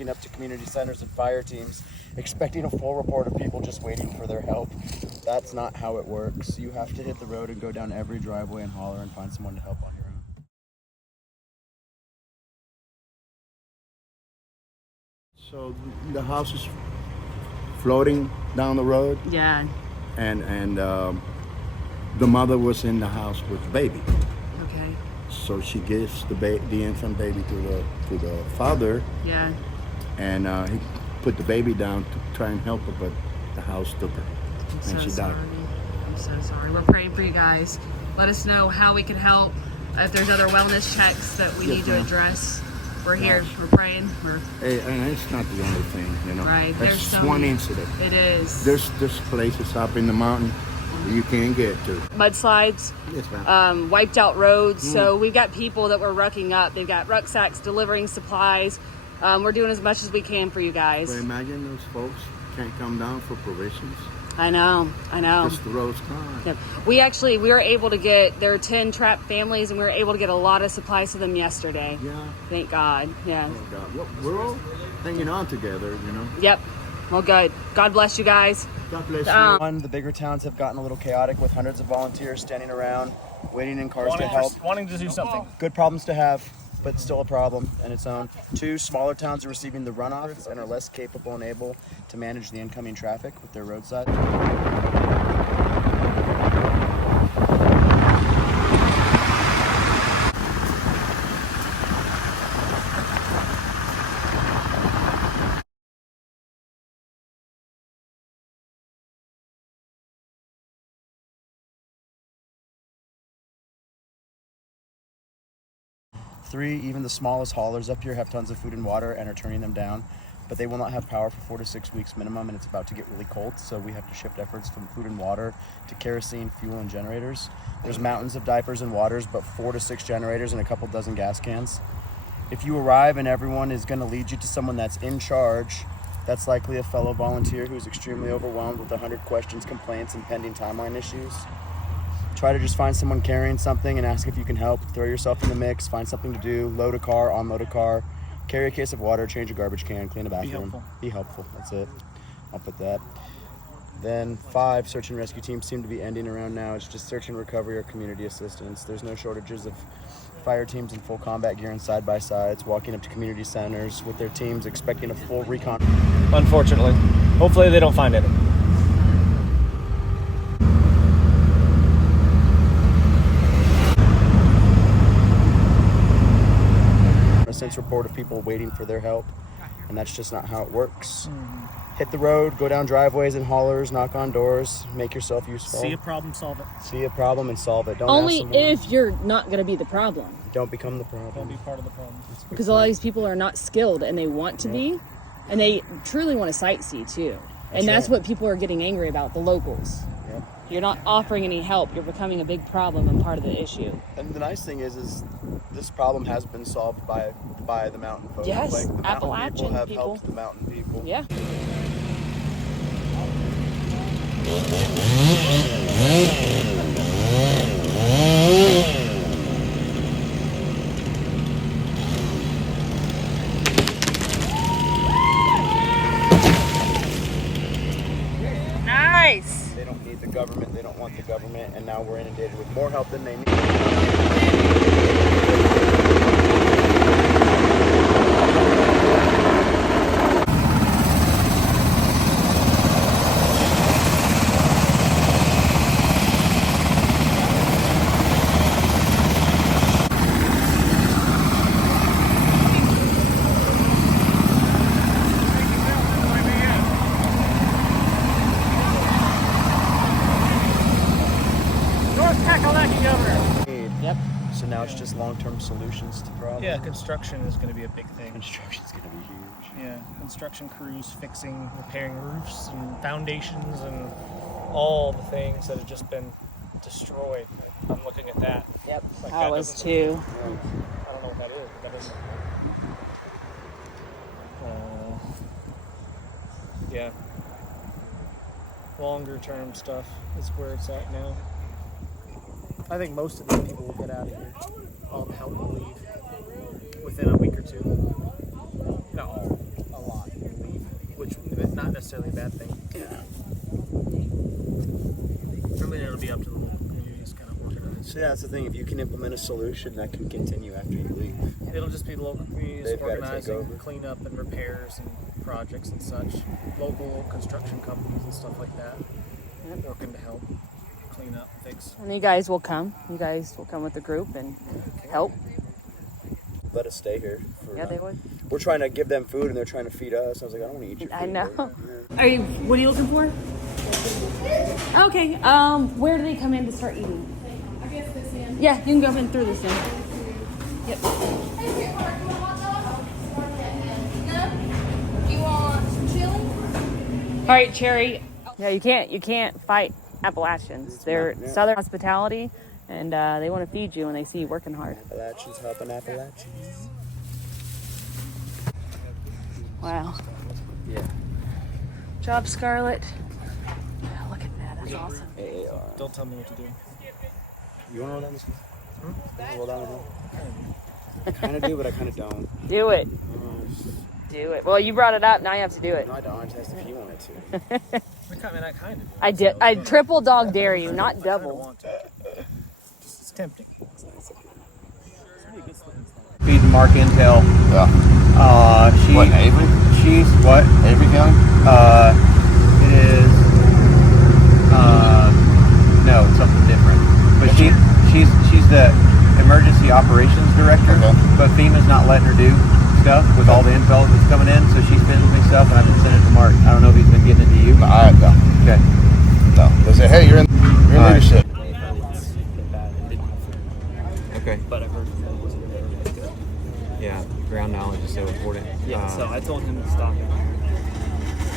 walking up to community centers and fire teams, expecting a full report of people just waiting for their help. That's not how it works. You have to hit the road and go down every driveway and holler and find someone to help on your own. So the house is floating down the road. Yeah. And the mother was in the house with the baby. Okay. So she gives the infant baby to the father. Yeah. And he put the baby down to try and help her, but the house took her, and she died. I'm so sorry. We're praying for you guys. Let us know how we can help. If there's other wellness checks that we need to address, we're here. We're praying. Hey, and it's not the only thing, you know. Right. That's There's just one incident. It is. There's places up in the mountain you can't get to. Mudslides, Yes, ma'am. wiped out roads. So we've got people that we're rucking up. They've got rucksacks delivering supplies. We're doing as much as we can for you guys. But imagine those folks can't come down for provisions. I know. Just the road's gone. Yep. We were able to get, there are 10 trapped families, and we were able to get a lot of supplies to them yesterday. Yeah. Thank God. Yeah. Oh, God. Well, we're all hanging on together, you know. Yep. Well, good. God bless you guys. God bless you. The bigger towns have gotten a little chaotic with hundreds of volunteers standing around, waiting in cars to help. Wanting to do something. Good problems to have, but still a problem in its own. 2 smaller towns are receiving the runoff and are less capable and able to manage the incoming traffic with their roadside. 3, even the smallest haulers up here have tons of food and water and are turning them down, but they will not have power for 4 to 6 weeks minimum, and it's about to get really cold, so we have to shift efforts from food and water to kerosene, fuel, and generators. There's mountains of diapers and waters, but 4 to 6 generators and a couple dozen gas cans. If you arrive and everyone is going to lead you to someone that's in charge, that's likely a fellow volunteer who's extremely overwhelmed with 100 questions, complaints, and pending timeline issues. Try to just find someone carrying something and ask if you can help. Throw yourself in the mix, find something to do, load a car, unload a car, carry a case of water, change a garbage can, clean a bathroom. Be helpful. That's it. I'll put that. Then 5, search and rescue teams seem to be ending around now. It's just search and recovery or community assistance. There's no shortages of fire teams in full combat gear and side-by-sides walking up to community centers with their teams expecting a full recon. Unfortunately. Hopefully they don't find any. Since report of people waiting for their help, and that's just not how it works. Hit the road, go down driveways and haulers, knock on doors, make yourself useful. See a problem, solve it. See a problem and solve it. Don't Only ask if you're not going to be the problem. Don't become the problem. Don't be part of the problem. Because a lot of these people are not skilled, and they want to be, and they truly want to sightsee too. And that's what people are getting angry about, the locals. Yep. You're not offering any help. You're becoming a big problem and part of the issue. And the nice thing is this problem has been solved by the mountain folks. Yes, like the mountain Appalachian people have people. helped the mountain people. Yeah. Nice. They don't need the government. They don't want the government. And now we're inundated with more help than they need. Yep. So now it's just long-term solutions to problems. Yeah, construction is going to be a big thing. Construction's going to be huge. Yeah, construction crews fixing, repairing roofs and foundations and all the things that have just been destroyed. I'm looking at that. Yep. Like I that was doesn't- too. I don't know what that is, but that doesn't. Yeah. Longer term stuff is where it's at now. I think most of these people will get out of here. All the help will leave within a week or two. Not all. A necessarily a bad thing. Yeah. I mean, it'll be up to the local communities kind of organize. So yeah, that's the thing. If you can implement a solution that can continue after you leave, It'll just be the local communities They've gotta take organizing over. cleanup and repairs and projects and such. Local construction companies and stuff like that working to help clean up, fix. And you guys will come. You guys will come with the group and help. let us stay here. Yeah, they would. We're trying to give them food and they're trying to feed us. I was like, I don't want to eat your food. I know. Yeah. Are you? What are you looking for? Okay. Where do they come in to start eating? I guess this end. Yeah, you can go in through this end. Yep. No? You want some chili? All right, Cherry. Yeah, you can't fight Appalachians. They're Southern hospitality, and they want to feed you when they see you working hard. Appalachians helping Appalachians. Wow. Yeah. Job, Scarlett. Yeah, look at that. That's awesome. AAR. Don't tell me what to do. You want to roll down this one? Roll down the hill? I kind of do, but I kind of don't. Do it. Do it. Well, you brought it up. Now you have to do it. No, I don't. I just asked if you wanted to. I kind of do. I did. I triple dog dare you, not I double. want to. It's tempting. Feeding Mark Intel. Yeah. What, Avery? She's what? Avery County? It is. No, it's something different. But she's the emergency operations director. Okay. But FEMA's not letting her do stuff with all the intel that's coming in, so she's sending me stuff, and I've been sending it to Mark. I don't know if he's been getting it to you. No. Okay. No. They say, hey, you're in leadership. Okay. But I've heard from them wasn't very good. Yeah. Ground knowledge is so important. Yeah, so I told him to stop it.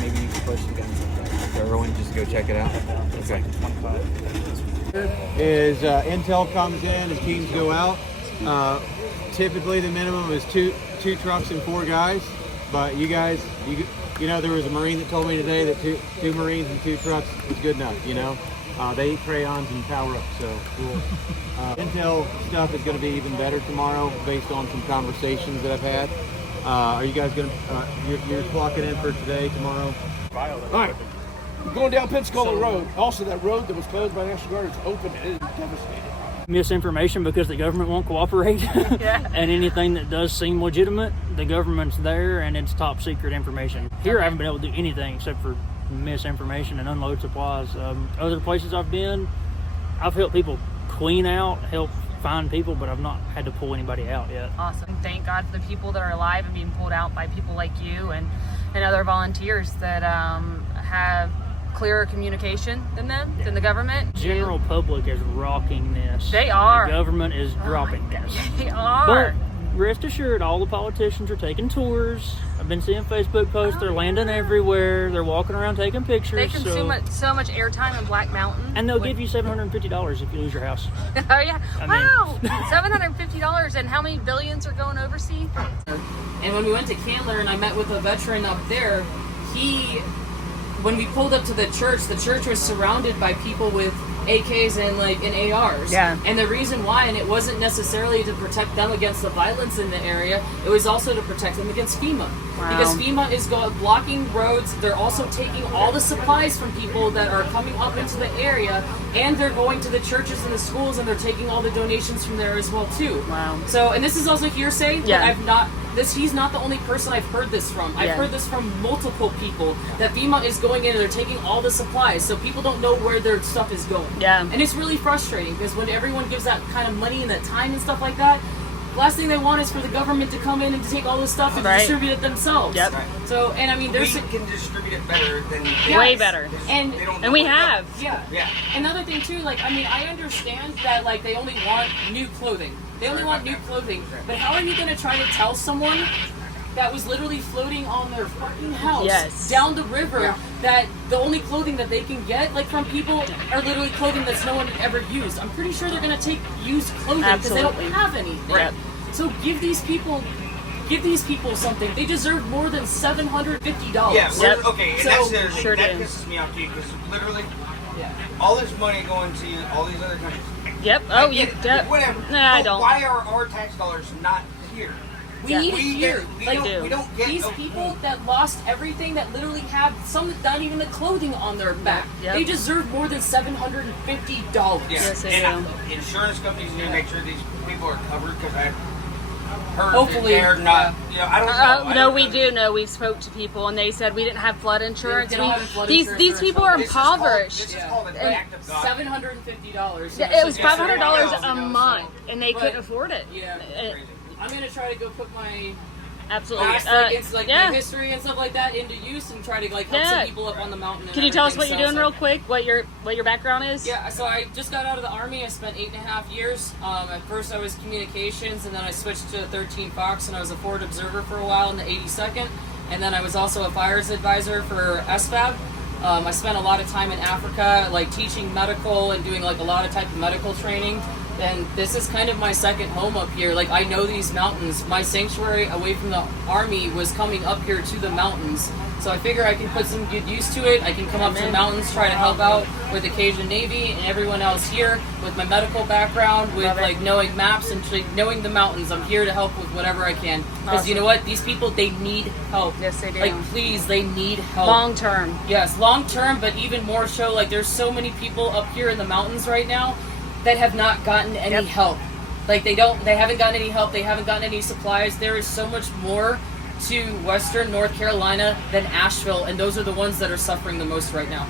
Maybe you can push you guys up there. Everyone just go check it out. It's Okay. like 25. Is intel comes in and teams go out. Typically the minimum is two trucks and 4 guys, but you guys, you know, there was a Marine that told me today that two Marines and 2 trucks is good enough. You know, they eat crayons and power up, so cool. Intel stuff is going to be even better tomorrow based on some conversations that I've had. Are you guys going to? You're clocking in for today, tomorrow. All right. Going down Pensacola Road. Also, that road that was closed by National Guard is open and it is devastating. Misinformation because the government won't cooperate. And anything that does seem legitimate, the government's there and it's top secret information. Here I haven't been able to do anything except for misinformation and unload supplies. Other places I've been, I've helped people clean out, help find people, but I've not had to pull anybody out yet. Awesome. Thank God for the people that are alive and being pulled out by people like you and other volunteers that have clearer communication than them, than the government. General public is rocking this. They are. The government is dropping this. They are. But rest assured, all the politicians are taking tours. I've been seeing Facebook posts. They're landing everywhere. They're walking around taking pictures. They consume so much airtime in Black Mountain. And they'll give you $750 if you lose your house. Oh yeah! I mean- Wow, $750, and how many billions are going overseas? And when we went to Candler and I met with a veteran up there, when we pulled up to the church was surrounded by people with AKs and ARs. Yeah. And the reason why, and it wasn't necessarily to protect them against the violence in the area, it was also to protect them against FEMA. Wow. Because FEMA is blocking roads. They're also taking all the supplies from people that are coming up into the area, and they're going to the churches and the schools, and they're taking all the donations from there as well too. Wow. So, and this is also hearsay. Yeah. But he's not the only person I've heard this from. I've heard this from multiple people that FEMA is going in and they're taking all the supplies, so people don't know where their stuff is going. Yeah. And it's really frustrating because when everyone gives that kind of money and that time and stuff like that, the last thing they want is for the government to come in and to take all this stuff and distribute it themselves. Yep. Right. So, and I mean, We can distribute it better than Way better. And they don't And we know. have. yeah. Another thing too, I understand that they only want new clothing. They only want new clothing. But how are you going to try to tell someone that was literally floating on their fucking house down the river that the only clothing that they can get from people are literally clothing that's no one ever used? I'm pretty sure they're going to take used clothing because they don't have anything. Right. So give these people something. They deserve more than $750. Yeah, okay, and So- that's the other thing. Sure that do. pisses me off too, because literally, all this money going to all these other countries. Yep. I Oh, get you. it, Yep. whatever. Nah, I But don't. why are our tax dollars not here? We need it here. We Like, don't get these people that lost everything, that literally have some, not even the clothing on their back. Yep. They deserve more than $750. Yes, they and do. insurance companies need to make sure these people are covered because I've heard Hopefully, that they're not. You know, I don't know. I No, don't we know. do know. We spoke to people and they said we didn't have flood insurance. They don't have flood These insurance or people are This is called- impoverished. This is called an act of God. $750. Yeah, it was Yeah, $500 $700 a month, and they But- couldn't afford it. Yeah. It- I'm gonna try to go put my absolutely. past, like, it's like yeah. my history and stuff like that into use and try to like help some people up on the mountain. And Can you tell us what everything. you're So doing it's real quick? What your background is? Yeah, so I just got out of the Army. I spent 8.5 years. At first I was communications, and then I switched to 13 Fox, and I was a forward observer for a while in the 82nd. And then I was also a fires advisor for SFAB. I spent a lot of time in Africa, like teaching medical and doing like a lot of type of medical training. And this is kind of my second home up here. Like, I know these mountains. My sanctuary away from the Army was coming up here to the mountains. So I figure I can put some good use to it. I can come up to the mountains, try to help out with the Cajun Navy and everyone else here with my medical background, with like knowing maps and knowing the mountains. I'm here to help with whatever I can. Because you know what? These people, they need help. Yes, they do. Like, please, they need help. Long term. Yes, long term, but even more so, like, there's so many people up here in the mountains right now that have not gotten any help. Like, they haven't gotten any help, they haven't gotten any supplies. There is so much more to Western North Carolina than Asheville, and those are the ones that are suffering the most right now.